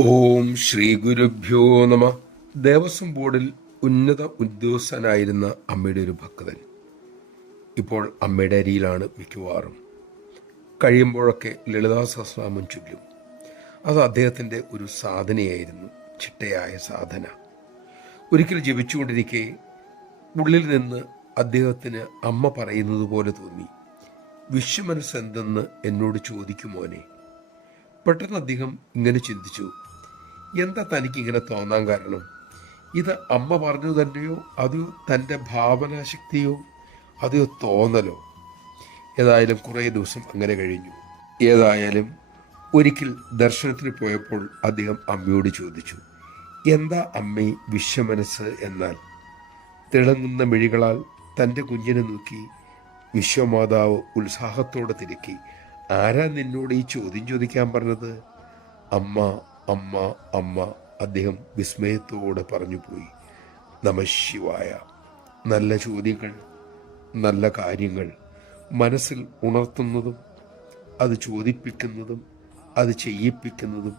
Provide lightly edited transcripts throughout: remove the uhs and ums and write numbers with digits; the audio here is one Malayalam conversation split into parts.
ഓം ശ്രീ ഗുരുഭ്യോ നമ. ദേവസ്വം ബോർഡിൽ ഉന്നത ഉദ്യോഗസ്ഥനായിരുന്ന അമ്മയുടെ ഒരു ഭക്തൻ ഇപ്പോൾ അമ്മയുടെ അരിയിലാണ് മിക്കവാറും. കഴിയുമ്പോഴൊക്കെ ലളിതാ സഹസ്രനാമം ചൊല്ലും. അത് അദ്ദേഹത്തിൻ്റെ ഒരു സാധനയായിരുന്നു, ചിട്ടയായ സാധന. ഒരിക്കൽ ജപിച്ചുകൊണ്ടിരിക്കെ ഉള്ളിൽ നിന്ന് അദ്ദേഹത്തിന് അമ്മ പറയുന്നത് പോലെ തോന്നി, വിശ്വമനസ് എന്തെന്ന് എന്നോട് ചോദിക്കുമോനെ. പെട്ടെന്ന് അദ്ദേഹം ഇങ്ങനെ ചിന്തിച്ചു, എന്താ തനിക്കിങ്ങനെ തോന്നാൻ കാരണം? ഇത് അമ്മ പറഞ്ഞു തന്നെയോ അതോ തൻ്റെ ഭാവനാശക്തിയോ അതോ തോന്നലോ? ഏതായാലും കുറേ ദിവസം അങ്ങനെ കഴിഞ്ഞു. ഏതായാലും ഒരിക്കൽ ദർശനത്തിന് പോയപ്പോൾ അദ്ദേഹം അമ്മയോട് ചോദിച്ചു, എന്താ അമ്മേ വിശ്വമനസ് എന്നാൽ? തിളങ്ങുന്ന മിഴികളാൽ തൻ്റെ കുഞ്ഞിനെ നോക്കി വിശ്വമാതാവ് ഉത്സാഹത്തോടെ തിരക്കി, ആരാ നിന്നോട് ഈ ചോദ്യം ചോദിക്കാൻ പറഞ്ഞത്? അമ്മ അമ്മ അമ്മ, അദ്ദേഹം വിസ്മയത്തോടെ പറഞ്ഞുപോയി. നമഃശിവായ. നല്ല ചോദ്യങ്ങൾ, നല്ല കാര്യങ്ങൾ മനസ്സിൽ ഉണർത്തുന്നതും അത് ചോദിപ്പിക്കുന്നതും അത് ചെയ്യിപ്പിക്കുന്നതും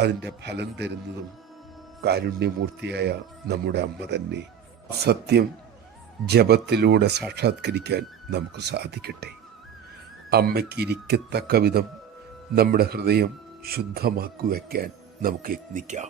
അതിൻ്റെ ഫലം തരുന്നതും കാരുണ്യമൂർത്തിയായ നമ്മുടെ അമ്മ തന്നെ. സത്യം ജപത്തിലൂടെ സാക്ഷാത്കരിക്കാൻ നമുക്ക് സാധിക്കട്ടെ. അമ്മയ്ക്ക് ഇരിക്കത്തക്ക വിധം നമ്മുടെ ഹൃദയം ശുദ്ധമാക്കി വയ്ക്കാൻ നമുക്ക് യത്നിക്കാം.